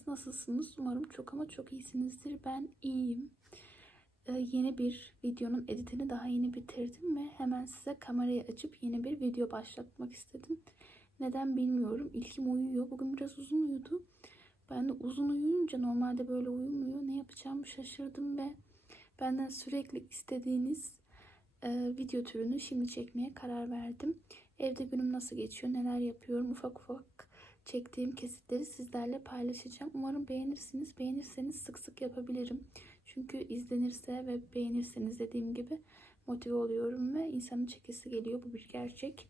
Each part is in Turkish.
Hepiniz nasılsınız? Umarım çok ama çok iyisinizdir. Ben iyiyim. Ee, yeni bir videonun editini daha yeni bitirdim ve hemen size kamerayı açıp yeni bir video başlatmak istedim. Neden bilmiyorum. İlkim uyuyor. Bugün biraz uzun uyudu. Ben de uzun uyuyunca normalde böyle uyumuyor. Ne yapacağımı şaşırdım ve benden sürekli istediğiniz e, video türünü şimdi çekmeye karar verdim. Evde günüm nasıl geçiyor, neler yapıyorum, ufak ufak çektiğim kesitleri sizlerle paylaşacağım. Umarım beğenirsiniz. Beğenirseniz sık sık yapabilirim. Çünkü izlenirse ve beğenirseniz dediğim gibi motive oluyorum ve insanın çekisi geliyor. Bu bir gerçek.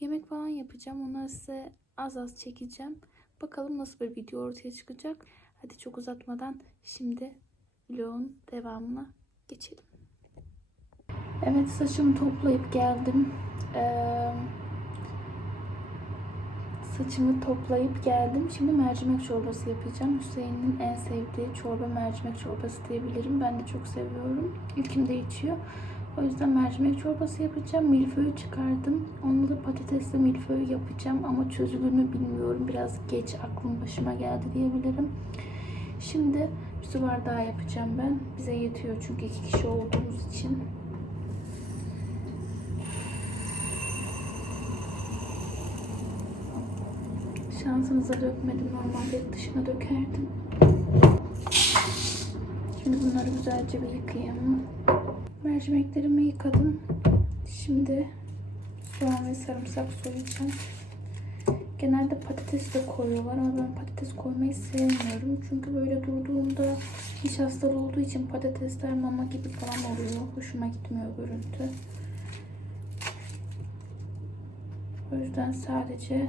Yemek falan yapacağım. Onları size az az çekeceğim. Bakalım nasıl bir video ortaya çıkacak. Hadi çok uzatmadan şimdi vlogun devamına geçelim. Evet saçımı toplayıp geldim. Ee, saçımı toplayıp geldim. Şimdi mercimek çorbası yapacağım. Hüseyin'in en sevdiği çorba mercimek çorbası diyebilirim. Ben de çok seviyorum. İlkim de içiyor. O yüzden mercimek çorbası yapacağım. Milföyü çıkardım. Onunla da patatesli milföy yapacağım. Ama çözülür mü bilmiyorum. Biraz geç aklım başıma geldi diyebilirim. Şimdi bir su bardağı yapacağım ben. Bize yetiyor çünkü iki kişi olduğumuz için. Şansınıza dökmedim. Normalde dışına dökerdim. Şimdi bunları güzelce bir yıkayayım. Mercimeklerimi yıkadım. Şimdi soğan ve sarımsak soyacağım. Genelde patates de koyuyorlar ama ben patates koymayı sevmiyorum. Çünkü böyle durduğunda hiç hastalığı olduğu için patatesler mama gibi falan oluyor. Hoşuma gitmiyor görüntü. O yüzden sadece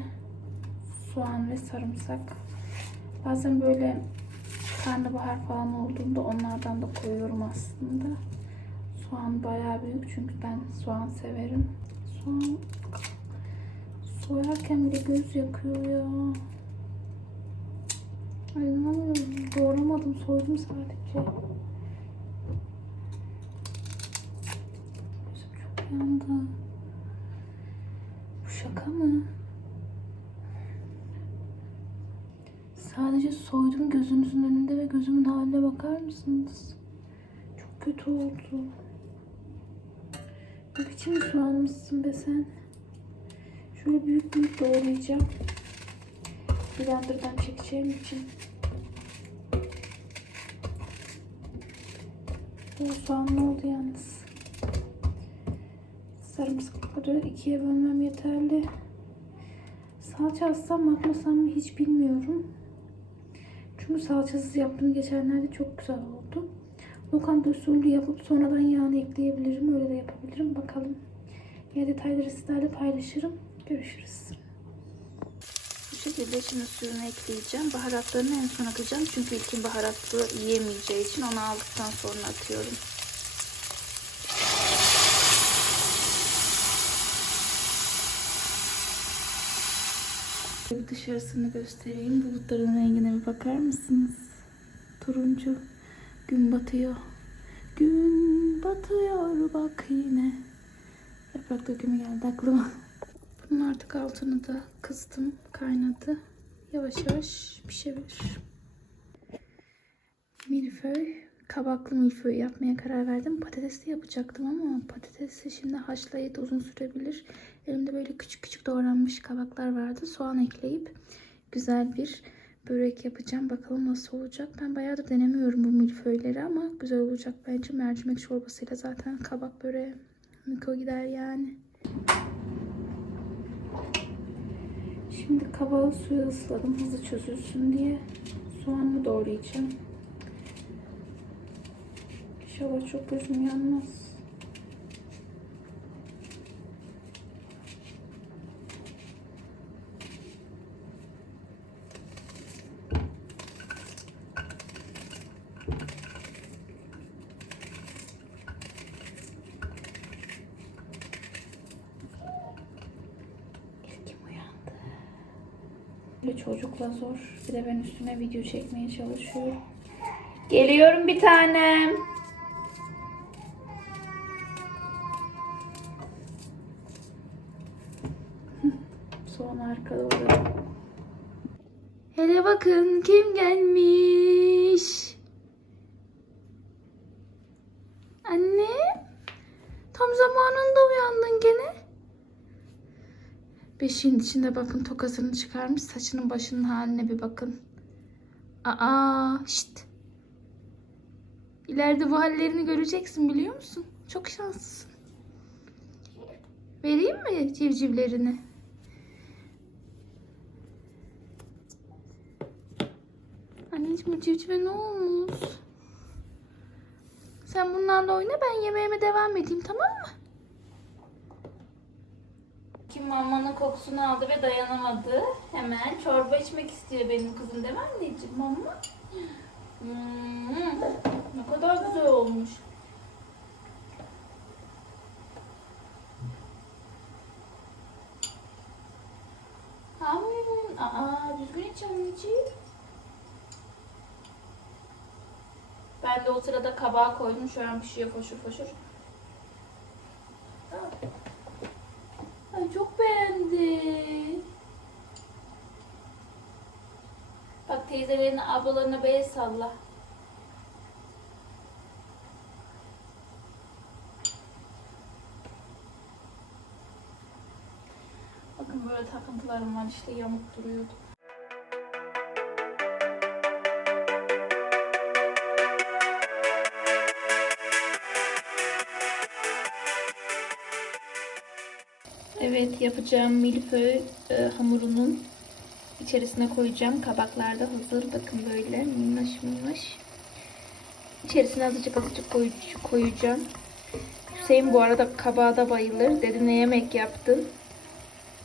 soğan ve sarımsak. Bazen böyle karnabahar falan olduğunda onlardan da koyuyorum aslında. Soğan bayağı büyük çünkü ben soğan severim. Soğan soyarken bile göz yakıyor ya. Ay inanamıyorum. Doğramadım, soydum sadece. Gözüm çok yandı. Bu şaka mı? Sadece soydum gözünüzün önünde ve gözümün haline bakar mısınız? Çok kötü oldu. Ne biçim soğanmışsın be sen? Şöyle büyük büyük doğrayacağım. Blender'dan çekeceğim için. Bu soğan ne oldu yalnız? Sarımsakları ikiye bölmem yeterli. Salça atsam mı atmasam mı hiç bilmiyorum. Çünkü salçasız yaptım geçenlerde çok güzel oldu. Lokanta usulü yapıp sonradan yağını ekleyebilirim. Öyle de yapabilirim. Bakalım. Diğer detayları sizlerle paylaşırım. Görüşürüz. Bu şekilde şimdi suyunu ekleyeceğim. Baharatlarını en son atacağım. Çünkü ilkin baharatlı yiyemeyeceği için onu aldıktan sonra atıyorum. Bir dışarısını göstereyim. Bulutların rengine bir bakar mısınız? Turuncu. Gün batıyor. Gün batıyor bak yine. Yaprak dökümü geldi aklıma. Bunun artık altını da kıstım. Kaynadı. Yavaş yavaş pişebilir. Milföy. Kabaklı milföy yapmaya karar verdim. Patatesli yapacaktım ama patatesi şimdi haşlayıp uzun sürebilir. Elimde böyle küçük küçük doğranmış kabaklar vardı. Soğan ekleyip güzel bir börek yapacağım. Bakalım nasıl olacak. Ben bayağıdır denemiyorum bu milföyleri ama güzel olacak bence. Mercimek çorbasıyla zaten kabak böreği miko gider yani. Şimdi kabağı suya ısladım hızlı çözülsün diye. Soğanımı doğrayacağım. İnşallah çok gözüm yanmaz. İlkim uyandı. Böyle çocukla zor. Bir de ben üstüne video çekmeye çalışıyorum. Geliyorum bir tanem. Soğan arkada oluyor. Hele bakın kim gelmiş. Anne. Tam zamanında uyandın gene. Beşiğin içinde bakın tokasını çıkarmış. Saçının başının haline bir bakın. Aa, şşt. İleride bu hallerini göreceksin biliyor musun? Çok şanslısın. Vereyim mi civcivlerini? Anneciğim bu civcive ne olmuş? Sen bunlarla oyna ben yemeğime devam edeyim tamam mı? Kim mamanın kokusunu aldı ve dayanamadı. Hemen çorba içmek istiyor benim kızım değil mi anneciğim mama? Hmm, ne kadar güzel olmuş. Amin. Aa, düzgün iç anneciğim. Ben de o sırada kabağı koydum. Şu an pişiyor foşur foşur. Çok beğendi. Bak teyzelerine, ablalarına bey salla. Bakın böyle takıntılarım var işte yamuk duruyordu. Evet yapacağım milföy e, hamurunun içerisine koyacağım. Kabaklar da hazır. Bakın böyle minnoş minnoş. İçerisine azıcık azıcık koy, koyacağım. Hüseyin bu arada kabağa da bayılır. Dedi ne yemek yaptın?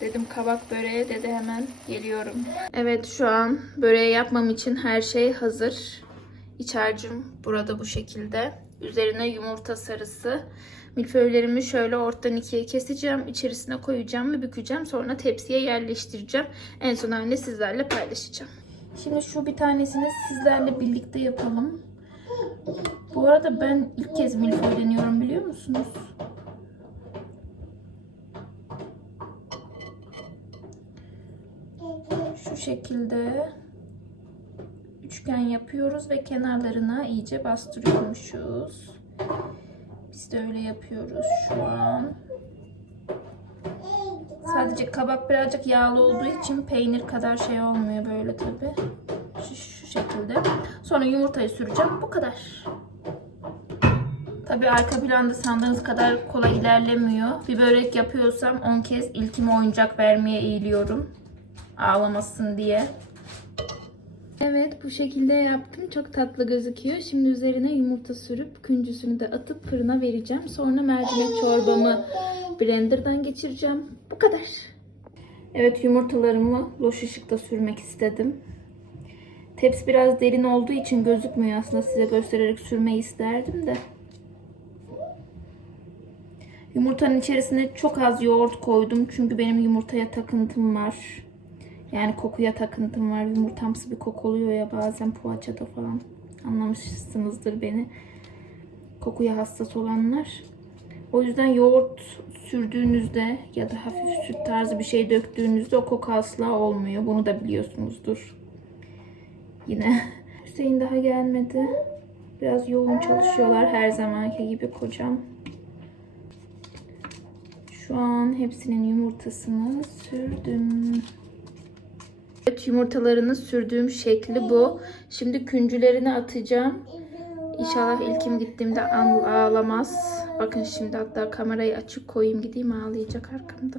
Dedim kabak böreği dedi hemen geliyorum. Evet şu an böreği yapmam için her şey hazır. İç harcım burada bu şekilde. Üzerine yumurta sarısı. Milföylerimi şöyle ortadan ikiye keseceğim. içerisine koyacağım ve bükeceğim. Sonra tepsiye yerleştireceğim. En son halde sizlerle paylaşacağım. Şimdi şu bir tanesini sizlerle birlikte yapalım. Bu arada ben ilk kez milföy deniyorum biliyor musunuz? Şu şekilde üçgen yapıyoruz ve kenarlarına iyice bastırıyormuşuz. Biz de öyle yapıyoruz şu an. Sadece kabak birazcık yağlı olduğu için peynir kadar şey olmuyor böyle tabi. Şu, şu şekilde. Sonra yumurtayı süreceğim. Bu kadar. Tabi arka planda sandığınız kadar kolay ilerlemiyor. Bir börek yapıyorsam 10 kez ilkime oyuncak vermeye eğiliyorum. Ağlamasın diye. Evet bu şekilde yaptım. Çok tatlı gözüküyor. Şimdi üzerine yumurta sürüp küncüsünü de atıp fırına vereceğim. Sonra mercimek çorbamı blenderdan geçireceğim. Bu kadar. Evet yumurtalarımı loş ışıkta sürmek istedim. Tepsi biraz derin olduğu için gözükmüyor aslında size göstererek sürmeyi isterdim de. Yumurtanın içerisine çok az yoğurt koydum. Çünkü benim yumurtaya takıntım var. Yani kokuya takıntım var. Yumurtamsı bir koku oluyor ya bazen poğaçada falan. Anlamışsınızdır beni. Kokuya hassas olanlar. O yüzden yoğurt sürdüğünüzde ya da hafif süt tarzı bir şey döktüğünüzde o koku asla olmuyor. Bunu da biliyorsunuzdur. Yine Hüseyin daha gelmedi. Biraz yoğun çalışıyorlar her zamanki gibi kocam. Şu an hepsinin yumurtasını sürdüm. Evet yumurtalarını sürdüğüm şekli bu. Şimdi küncülerini atacağım. İnşallah ilkim gittiğimde ağlamaz. Bakın şimdi hatta kamerayı açık koyayım gideyim ağlayacak arkamda.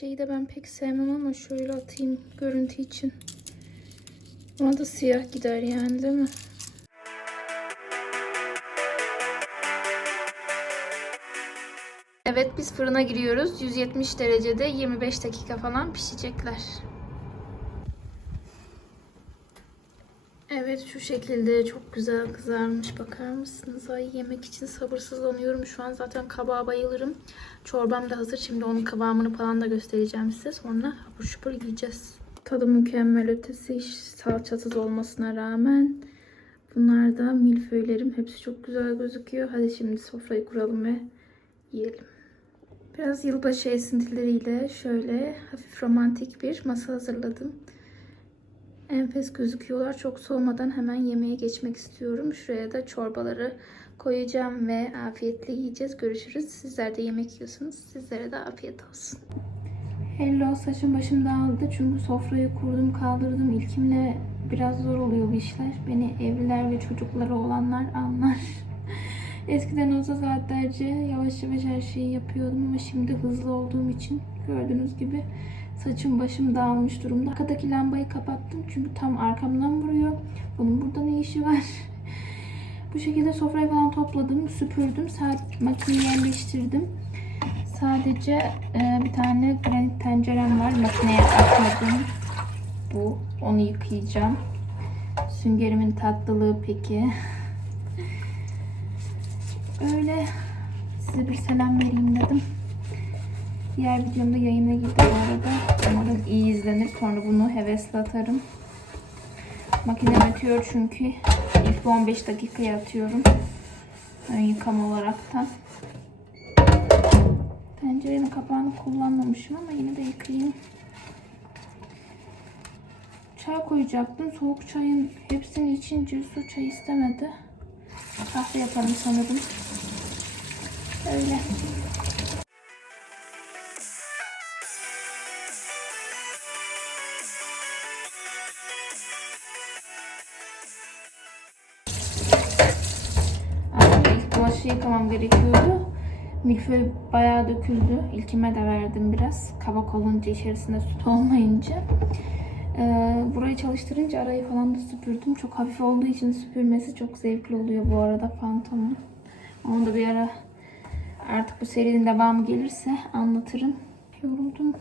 Şeyi de ben pek sevmem ama şöyle atayım görüntü için. Ona da siyah gider yani değil mi? Evet biz fırına giriyoruz. 170 derecede 25 dakika falan pişecekler. Evet şu şekilde çok güzel kızarmış. Bakar mısınız? Ay yemek için sabırsızlanıyorum. Şu an zaten kabağa bayılırım. Çorbam da hazır. Şimdi onun kıvamını falan da göstereceğim size. Sonra hapur şupur yiyeceğiz. Tadı mükemmel ötesi. Hiç salçasız olmasına rağmen. Bunlar da milföylerim. Hepsi çok güzel gözüküyor. Hadi şimdi sofrayı kuralım ve yiyelim. Biraz yılbaşı esintileriyle şöyle hafif romantik bir masa hazırladım. Enfes gözüküyorlar. Çok soğumadan hemen yemeğe geçmek istiyorum. Şuraya da çorbaları koyacağım ve afiyetle yiyeceğiz. Görüşürüz. Sizler de yemek yiyorsunuz. Sizlere de afiyet olsun. Hello saçım başım dağıldı çünkü sofrayı kurdum kaldırdım. İlkimle biraz zor oluyor bu işler. Beni evliler ve çocukları olanlar anlar. Eskiden olsa saatlerce yavaş yavaş her şeyi yapıyordum ama şimdi hızlı olduğum için gördüğünüz gibi saçım başım dağılmış durumda. Arkadaki lambayı kapattım çünkü tam arkamdan vuruyor. Bunun burada ne işi var? Bu şekilde sofrayı falan topladım, süpürdüm. Saat makineyi yerleştirdim. Sadece e, bir tane granit tencerem var. Makineye atmadım. Bu. Onu yıkayacağım. Süngerimin tatlılığı peki. Öyle size bir selam vereyim dedim. Diğer videomda yayına girdi bu arada. Umarım iyi izlenir. Sonra bunu hevesle atarım. Makinem ötüyor çünkü ilk 15 dakikaya atıyorum. Ön yıkama olaraktan. Tencerenin kapağını kullanmamışım ama yine de yıkayayım. Çay koyacaktım. Soğuk çayın hepsini içince su çay istemedi. Kahve yaparım sanırım. Öyle. Yıkamam gerekiyordu. Milföy bayağı döküldü. İlkime de verdim biraz. Kabak olunca içerisinde süt olmayınca. Ee, burayı çalıştırınca arayı falan da süpürdüm. Çok hafif olduğu için süpürmesi çok zevkli oluyor bu arada Phantom'un. Onu da bir ara artık bu serinin devamı gelirse anlatırım. Yoruldum.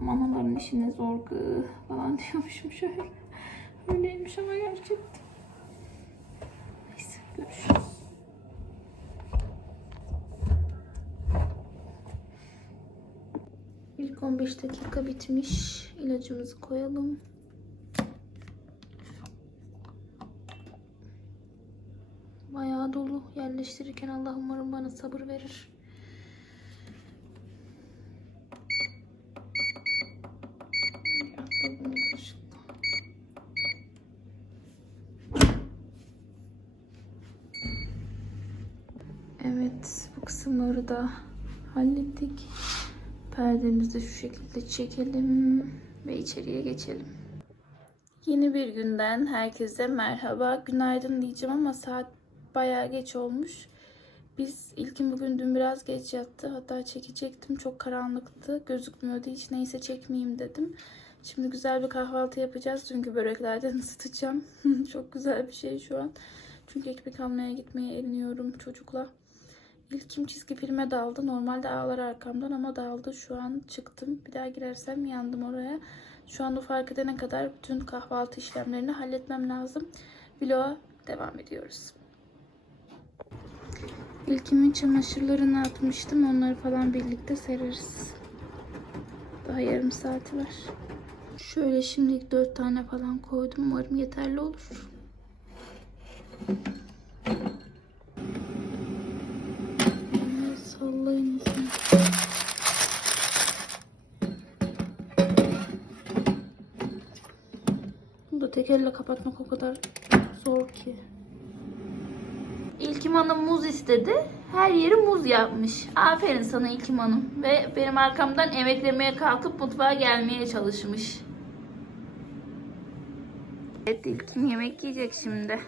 Manaların işine zor gı falan diyormuşum şöyle. Öyleymiş ama gerçekten. Neyse görüşürüz. İlk 15 dakika bitmiş. İlacımızı koyalım. Bayağı dolu. Yerleştirirken Allah umarım bana sabır verir. Evet, bu kısımları da hallettik. Perdemizi de şu şekilde çekelim ve içeriye geçelim. Yeni bir günden herkese merhaba. Günaydın diyeceğim ama saat bayağı geç olmuş. Biz ilkin bugün dün biraz geç yattı. Hatta çekecektim. Çok karanlıktı. Gözükmüyordu. Hiç neyse çekmeyeyim dedim. Şimdi güzel bir kahvaltı yapacağız. Çünkü böreklerden ısıtacağım. Çok güzel bir şey şu an. Çünkü ekmek almaya gitmeye eliniyorum çocukla. İlkim çizgi filme daldı. Normalde ağlar arkamdan ama daldı. Şu an çıktım. Bir daha girersem yandım oraya. Şu anda fark edene kadar bütün kahvaltı işlemlerini halletmem lazım. Vloga devam ediyoruz. İlkimin çamaşırlarını atmıştım. Onları falan birlikte sereriz. Daha yarım saati var. Şöyle şimdilik dört tane falan koydum. Umarım yeterli olur. Tek elle kapatmak o kadar zor ki. İlkim Hanım muz istedi. Her yeri muz yapmış. Aferin sana İlkim Hanım. Ve benim arkamdan emeklemeye kalkıp mutfağa gelmeye çalışmış. Evet İlkim yemek yiyecek şimdi.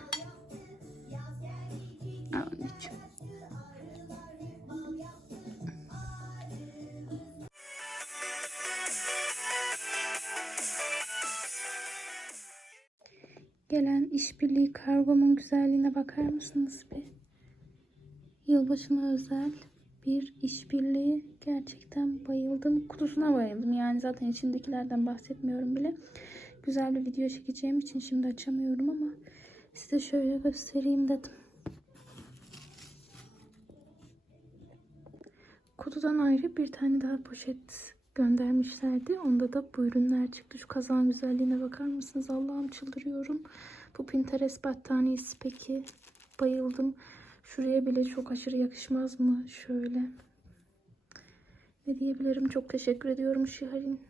Gelen işbirliği kargomun güzelliğine bakar mısınız bir? Yılbaşına özel bir işbirliği. Gerçekten bayıldım. Kutusuna bayıldım. Yani zaten içindekilerden bahsetmiyorum bile. güzel bir video çekeceğim için şimdi açamıyorum ama size şöyle göstereyim dedim. Kutudan ayrı bir tane daha poşet göndermişlerdi. Onda da bu ürünler çıktı. Şu kazan güzelliğine bakar mısınız? Allah'ım çıldırıyorum. Bu Pinterest battaniyesi peki. Bayıldım. Şuraya bile çok aşırı yakışmaz mı? Şöyle. Ne diyebilirim? Çok teşekkür ediyorum Şihal'in.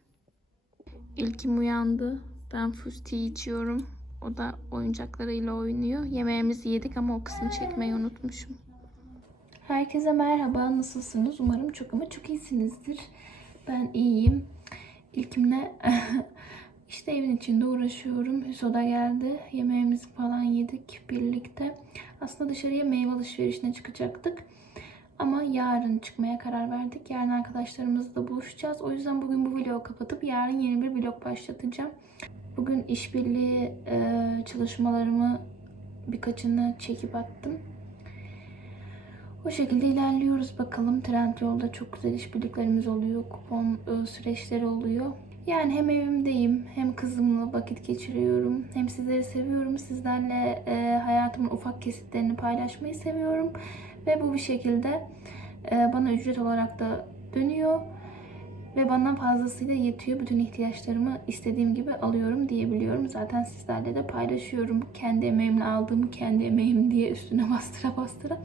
İlkim uyandı. Ben fusti içiyorum. O da oyuncaklarıyla oynuyor. Yemeğimizi yedik ama o kısmı çekmeyi unutmuşum. Herkese merhaba. Nasılsınız? Umarım çok ama çok iyisinizdir. Ben iyiyim. İlkimle işte evin içinde uğraşıyorum. Hüso da geldi. Yemeğimizi falan yedik birlikte. Aslında dışarıya meyve alışverişine çıkacaktık. Ama yarın çıkmaya karar verdik. Yarın arkadaşlarımızla buluşacağız. O yüzden bugün bu vlogu kapatıp yarın yeni bir vlog başlatacağım. Bugün işbirliği çalışmalarımı birkaçını çekip attım. O şekilde ilerliyoruz bakalım. Trendyol'da çok güzel işbirliklerimiz oluyor. Kupon e, süreçleri oluyor. Yani hem evimdeyim hem kızımla vakit geçiriyorum. Hem sizleri seviyorum. Sizlerle e, hayatımın ufak kesitlerini paylaşmayı seviyorum. Ve bu bir şekilde e, bana ücret olarak da dönüyor. Ve bana fazlasıyla yetiyor. Bütün ihtiyaçlarımı istediğim gibi alıyorum diyebiliyorum. Zaten sizlerle de paylaşıyorum. Kendi emeğimle aldığımı kendi emeğim diye üstüne bastıra bastıra.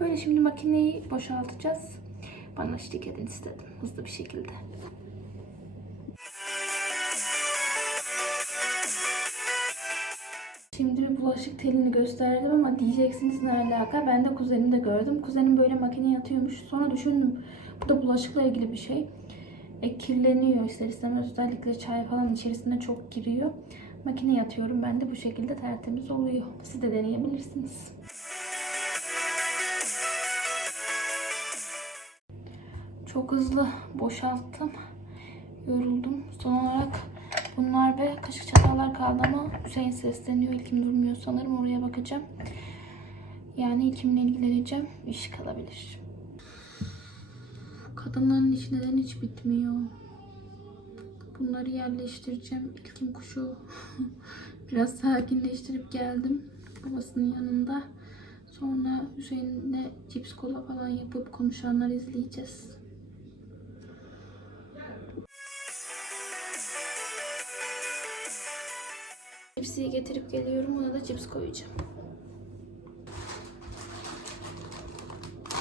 Böyle şimdi makineyi boşaltacağız. Bana eşlik edin istedim hızlı bir şekilde. Şimdi bir bulaşık telini gösterdim ama diyeceksiniz ne alaka? Ben de kuzenimde gördüm. Kuzenim böyle makineye atıyormuş. Sonra düşündüm. Bu da bulaşıkla ilgili bir şey. E, kirleniyor ister istemez. Özellikle çay falan içerisinde çok giriyor. Makineye atıyorum. Ben de bu şekilde tertemiz oluyor. Siz de deneyebilirsiniz. Çok hızlı boşalttım. Yoruldum. Son olarak bunlar ve kaşık çatallar kaldı ama Hüseyin sesleniyor. İlkim durmuyor sanırım. Oraya bakacağım. Yani ilkimle ilgileneceğim. İş kalabilir. Kadınların iş neden hiç bitmiyor? Bunları yerleştireceğim. İlkim kuşu biraz sakinleştirip geldim. Babasının yanında. Sonra Hüseyin'le cips kola falan yapıp konuşanları izleyeceğiz. Cipsi getirip geliyorum. Ona da cips koyacağım.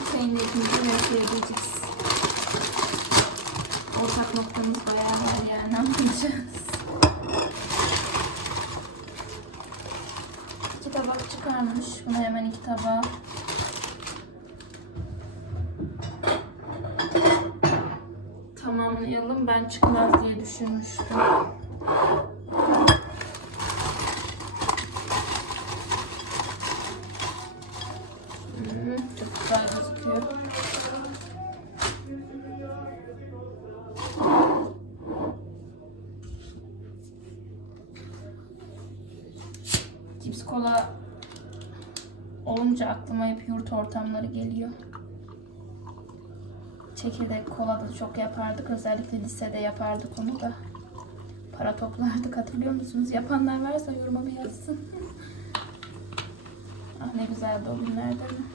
Hüseyin'le ikimizin en cips. Ortak noktamız bayağı var yani anlayacağız. İki tabak çıkarmış. Buna hemen iki tabağı. Tamamlayalım. Ben çıkmaz diye düşünmüştüm. Cips kola olunca aklıma hep yurt ortamları geliyor. Çekirdek kola da çok yapardık. Özellikle lisede yapardık onu da. Para toplardık hatırlıyor musunuz? Yapanlar varsa yoruma bir yazsın. ah ne güzeldi o günler değil mi?